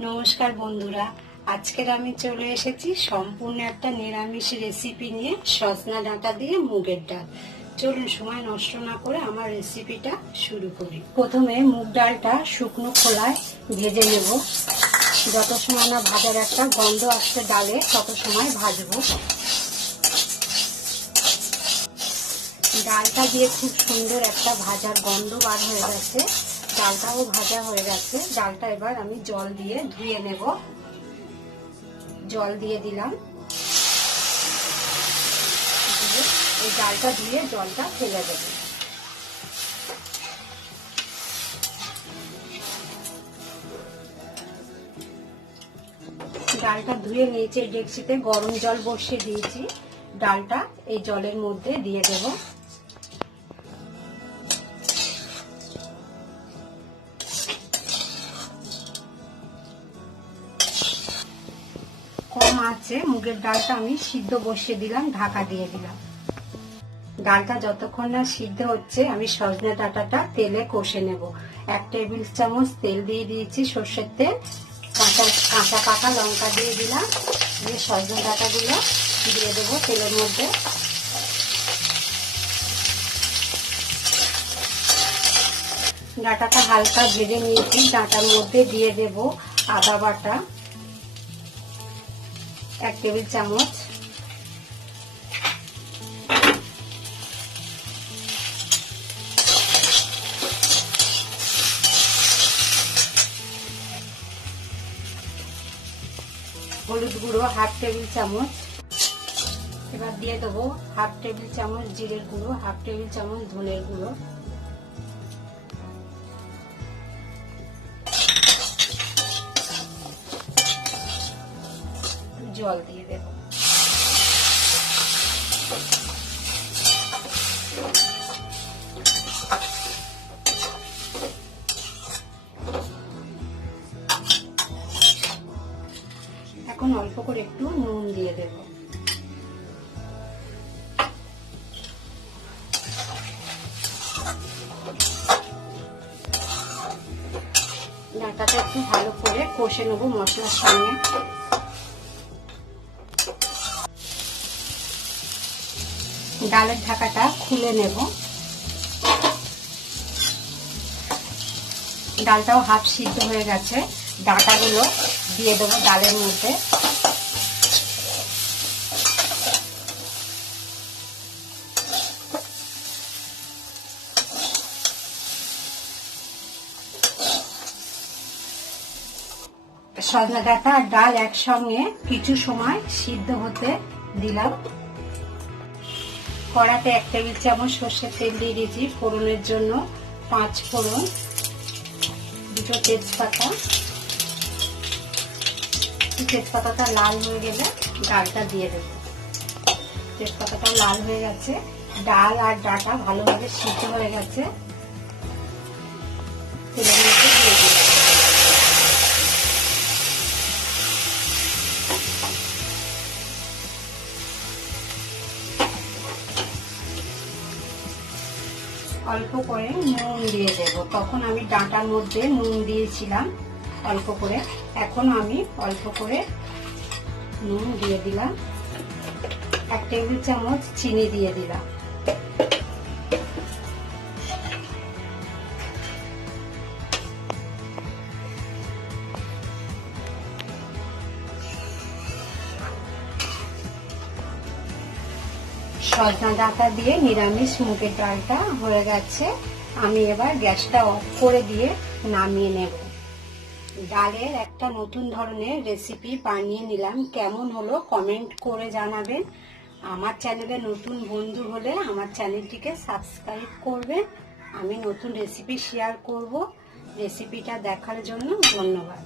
নমস্কার বন্ধুরা, আজকের আমি চলে এসেছি সম্পূর্ণ একটা নিরামিষ রেসিপি নিয়ে, সজনা ডাঁটা দিয়ে মুগের ডাল। চলুন সময় নষ্ট না করে আমার রেসিপিটা শুরু করি। প্রথমে মুগ ডালটা শুকনো খোলায় ভেজে নেব। যত সময় না ভাজার একটা গন্ধ আসছে ডালে, তত সময় ভাজবো। ডালটা দিয়ে খুব সুন্দর একটা ভাজার গন্ধ বার হয়ে গেছে, ডালটাও ভাজা হয়ে গেছে। ডালটা এবার আমি জল দিয়ে ধুয়ে নেব। জল দিয়ে দিলাম, এই ডালটা ধুয়ে জলটা ফেলে দেব। ডালটা ধুয়ে নিয়েছি, ডেকচিতে গরম জল বসিয়ে দিয়েছি। ডালটা এই জলের মধ্যে দিয়ে দেব। কম আছে মুগের ডালটা আমি সিদ্ধ বসিয়ে দিলাম, ঢাকা দিয়ে দিলাম। ডালটা যতক্ষণ না সিদ্ধ হচ্ছে, আমি সজনে ডাঁটাটা তেলে কষে নেব। 1 টেবিল চামচ তেল দিয়ে দিয়েছি, সর্ষের তেল। কাঁচা পাকা লঙ্কা দিয়ে দিলাম, দিয়ে সজনে ডাঁটাগুলো দিয়ে দেবো তেলের মধ্যে। ডাঁটাটা হালকা ভেজে নিয়েছি, ডাঁটার মধ্যে দিয়ে দেব আদা বাটা 1 টেবিল চামচ, হলুদ গুঁড়ো 1/2 টেবিল চামচ। এবার দিয়ে দেবো 1/2 টেবিল চামচ জিরের গুঁড়ো, 1/2 টেবিল চামচ ধনের গুঁড়ো। জল দিয়ে দেব। এখন অল্প করে একটু নুন দিয়ে দেব। ডাঁটাটা একটু ভালো করে কষে নেবো মশলার সঙ্গে। ডালের ঢাকাটা খুলে নেব। ডালটাও হাফ সিদ্ধ হয়ে গেছে, ডাঁটাগুলো দিয়ে দেবো ডালের মধ্যে। সজনা ডাঁটা আর ডাল একসঙ্গে কিছু সময় সিদ্ধ হতে দিলাম। কড়াতে 1 টেবিল চামচ সর্ষের তেল দিয়ে দিয়েছি ফোড়নের জন্য। 5 ফোড়ন, 2 তেজপাতা। তেজপাতাটা লাল হয়ে গেলে ডালটা দিয়ে দেব। তেজপাতাটা লাল হয়ে গেছে, ডাল আর ডাঁটা ভালোভাবে সিদ্ধ হয়ে গেছে। তেলের মধ্যে দিয়ে দিলাম। অল্প করে নুন দিয়ে দেব। তখন আমি ডাঁটার মধ্যে নুন দিয়েছিলাম অল্প করে, এখন আমি অল্প করে নুন দিয়ে দিলাম। 1 টেবিল চামচ চিনি দিয়ে দিলাম। সজনা ডাঁটা দিয়ে নিরামিষ মুগের ডালটা হয়ে গেছে। আমি এবার গ্যাসটা অফ করে দিয়ে নামিয়ে নেব। ডালের একটা নতুন ধরনের রেসিপি বানিয়ে নিলাম, কেমন হলো কমেন্ট করে জানাবেন। আমার চ্যানেলে নতুন বন্ধু হলে আমার চ্যানেলটিকে সাবস্ক্রাইব করবেন। আমি নতুন রেসিপি শেয়ার করব। রেসিপিটা দেখার জন্য ধন্যবাদ।